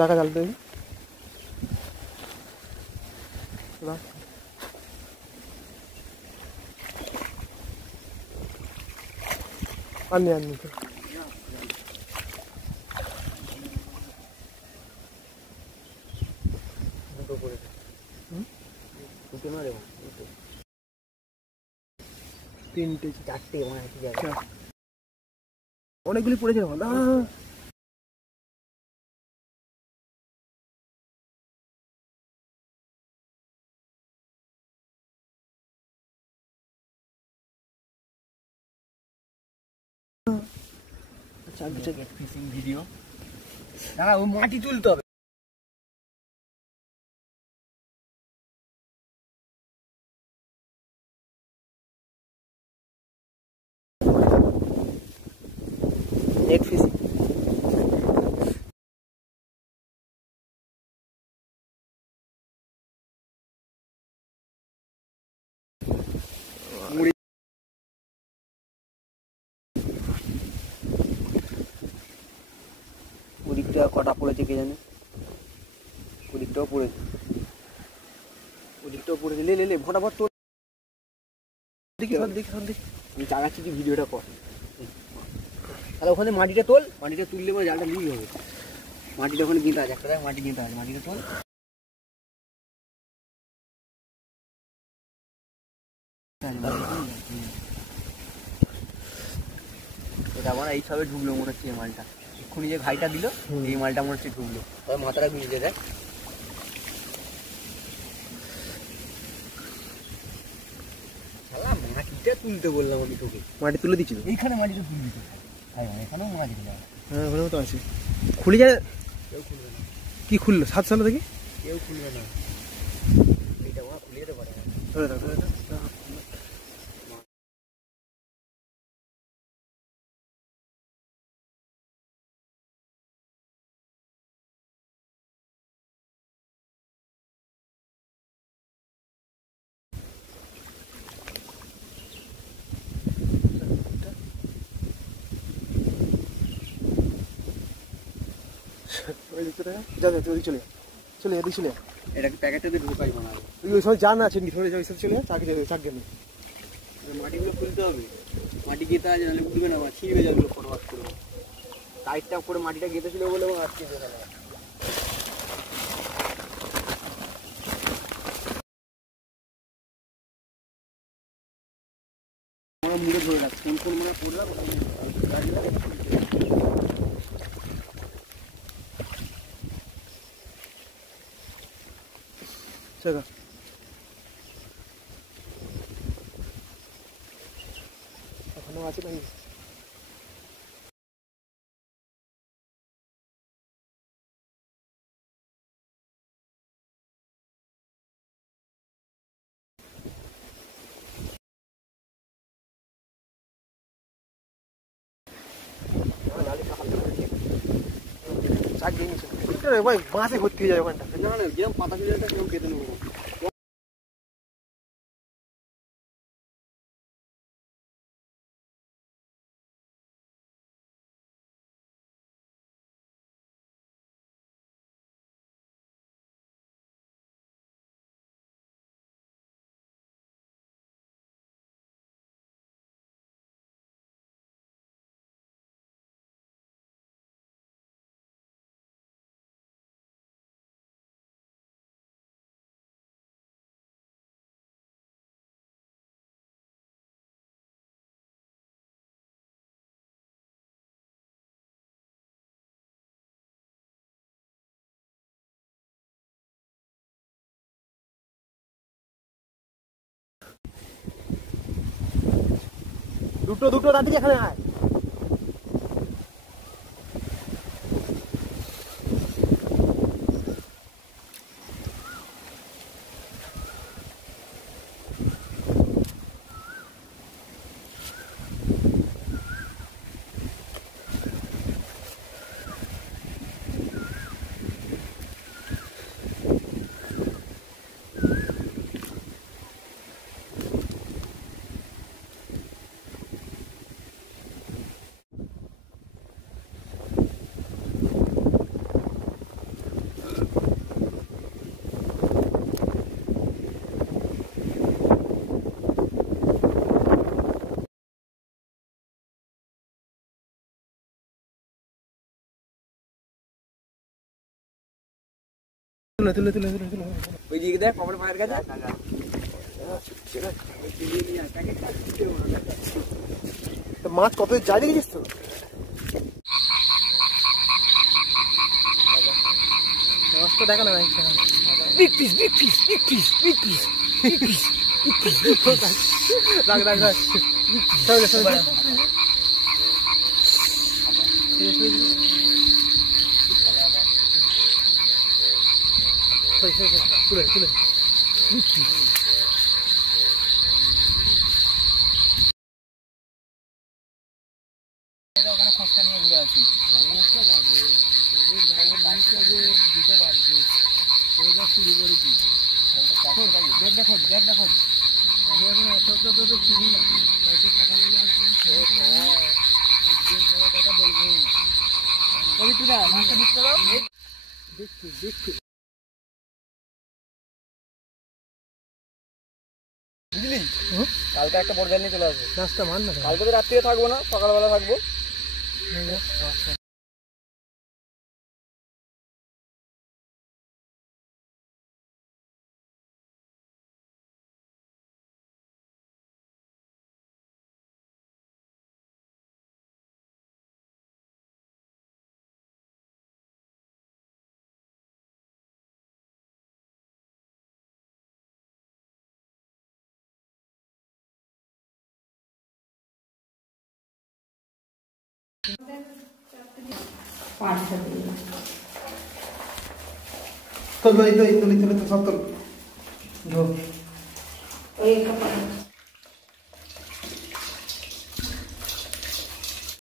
চাকা চালতে আনি আনি তিনটে চারটে অনেকগুলি পড়েছে না ফিশিং ভিডিও দাঁড়া ও মাটি তুলতে হবে নেট ফিশিং ওদিকটা কটা পড়েছে কে জানে ওদিকটাও পড়েছে লে লে লে ফটাফট তোর দেখি আমি চাগাচ্ছি তুই ভিডিওটা কর তাহলে ওখানে মাটিটা তোল মাটিটা তুললে পরে জালটা লিক হবে মাটিটা ওখানে গিঁথা আছে একটা দেখ মাটি গিঁথা আছে মাটিটা তোল এটা আমার এইভাবে ঢুকলো মনে হচ্ছে এই মালটা এক্ষুনি যে ভাইটা দিল এই মালটা মনে হচ্ছে ঢুকলো তবে মাথাটা গুঁজে দেখ মাটিটা তুলতে বললাম আমি তোকে মাটি তুলে দিচ্ছিল এইখানে মাটিটা তুলে দিতে এখানেও মাটি তুলে হ্যাঁ ওখানেও তো আছে খুলে যায় কেউ খুলবে না কি খুললো 7 সালে থেকে কেউ খুলবে না এইটা ওরা খুলে যেতে পারে ধরে রাখ চলে এটাকে প্যাকেটে ঢোকাই বানা তুই ওই সময় জান আছে ধরে যাও চলে চাক গেলে মাটিগুলো খুলতে হবে মাটি গেঁথে আছে নাহলে উঠবে না ছিঁড়বে যাবে ফরওয়ার্ড করবো টাইটটা করে মাটিটা গেঁথেছিল বলে আজকে আমরা মুড়ে ধরে রাখছি কোন মনে পড়লাম চলো এখনো আছে নাকি ভাই মাছে ভর্তি হয়ে যায় ওখানটা না না যেরকম পাতা ছিল সেরকম কেটে নেবো দুটো দাঁড়িয়ে এখানে আয় তুলে তুলে তুলে তুলে তুলে ওই দিকে দেখ কবর পায়ের কাছে মাছ কত যায় দেখেছিস তো মাছটা দেখা না big piece big piece big piece big piece big piece রাখ রাখ রাখ তুলে তুলে ওখানে খোঁজটা নিয়ে ঘুরে আসি দেখো দেখো আমি এখন এক সপ্তাহ তো চিনি না সকালে কথা বলবো পবিত্রদা মাছটা বুঝতে দাও দেখছি দেখছি বুঝলি কালকে একটা বড় জাল নিয়ে চলে আসবে রাস্তা মান না কালকে তো রাত্রিরে থাকবো না সকালবেলা থাকবো तो सत्तर